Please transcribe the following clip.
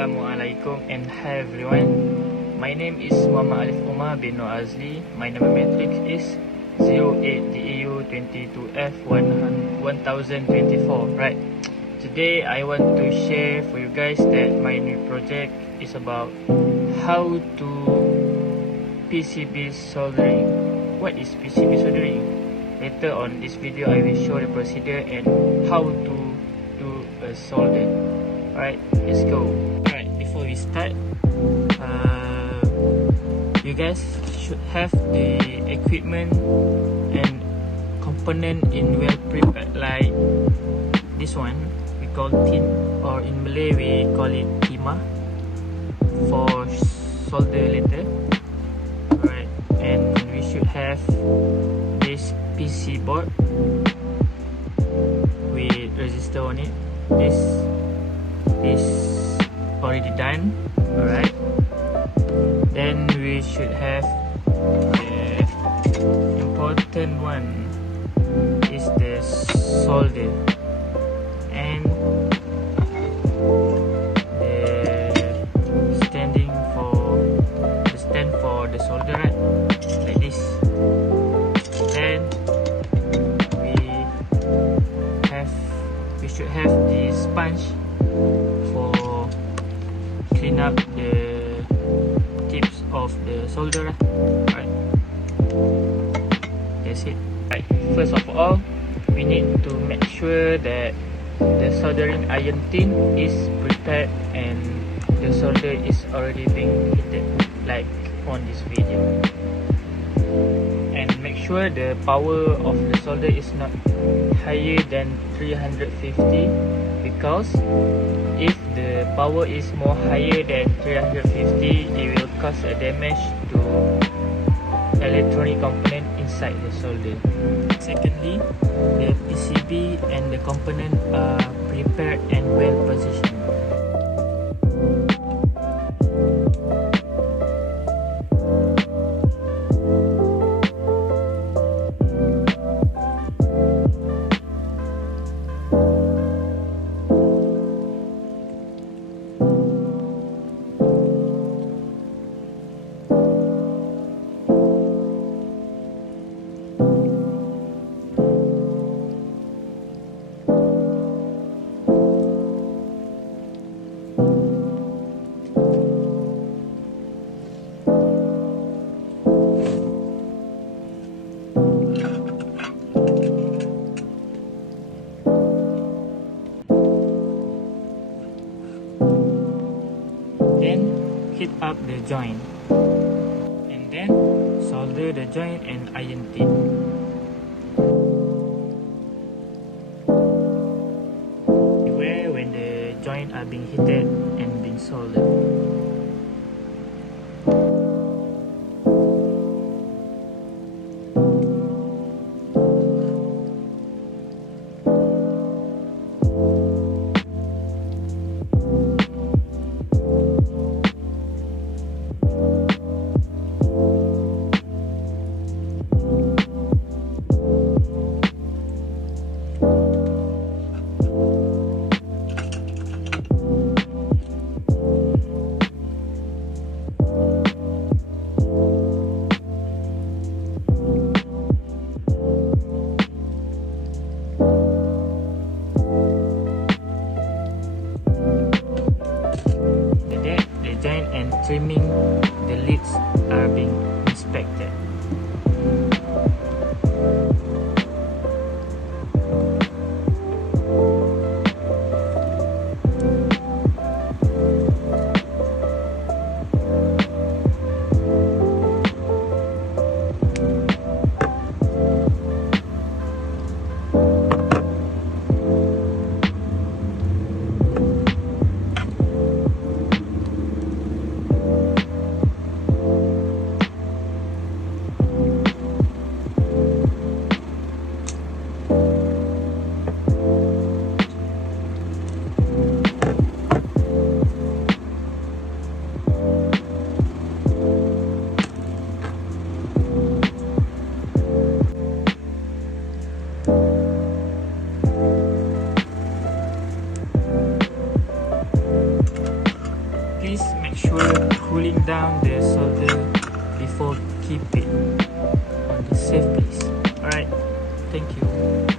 Assalamualaikum and hi everyone. My name is Muhammad Alif Umar bin Noor Azli. My number matrix is 08 DUE30022F1024. Right. Today I want to share for you guys that my new project is about how to PCB soldering. What is PCB soldering? Later on this video I will show the procedure and how to do a solder. Alright, let's go. Alright, before we start, you guys should have the equipment and component in well prepared, like this one we call tin, or in Malay we call it timah for solder later. Alright, and we should have this PC board with resistor on it. This is already done. Alright, then we should have the important one is the solder and the stand for the solder, right? Like this. Then we should have the sponge for clean up the tips of the solder. Right, that's it. Right, first of all, we need to make sure that the soldering iron tin is prepared and the solder is already being heated, like on this video. And make sure the power of the solder is not higher than 350, because if the power is more higher than 350, it will cause a damage to electronic component inside the solder. Secondly, the PCB and the component are prepared and well positioned. Then heat up the joint and then solder the joint and iron tin. Beware when the joint are being heated and being soldered. And trimming the leads are being inspected. please make sure cooling down the solder before keep it on the safe place. Alright, thank you.